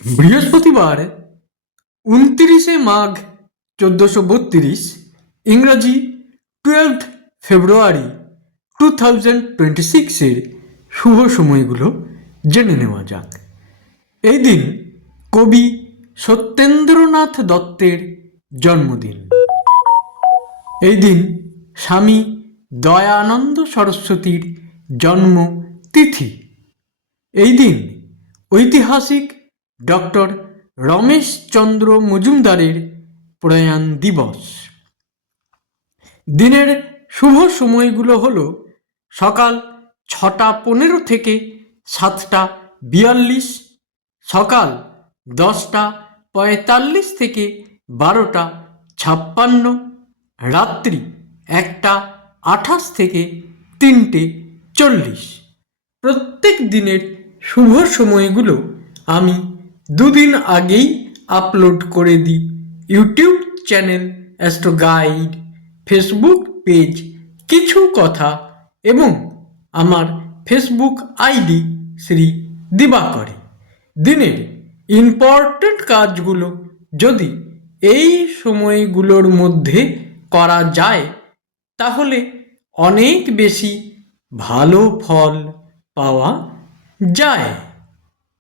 বৃহস্পতিবার 29শে মাঘ 1432, ইংরাজি 12 ফেব্রুয়ারি 2026 শুভ সময়গুলো জেনে নেওয়া যাক। এই দিন কবি সত্যেন্দ্রনাথ দত্তের জন্মদিন। এই দিন স্বামী দয়ানন্দ সরস্বতীর জন্মতিথি। এই দিন ঐতিহাসিক ডক্টর রমেশচন্দ্র মজুমদারের প্রয়াণ দিবস। দিনের শুভ সময়গুলো হলো সকাল 6:15 থেকে 7:42, সকাল 10:45 থেকে 12:56, রাত্রি 1:28 থেকে 3:40। প্রত্যেক দিনের শুভ সময়গুলো আমি দুদিন আগেই আপলোড করে দিই YouTube channel astro guide, Facebook page কিছু কথা এবং আমার ফেসবুক আইডি শ্রী দিবাকরে। দিনের ইম্পর্ট্যান্ট কাজগুলো যদি এই সময়গুলোর মধ্যে করা যায় তাহলে অনেক বেশি ভালো ফল পাওয়া যায়।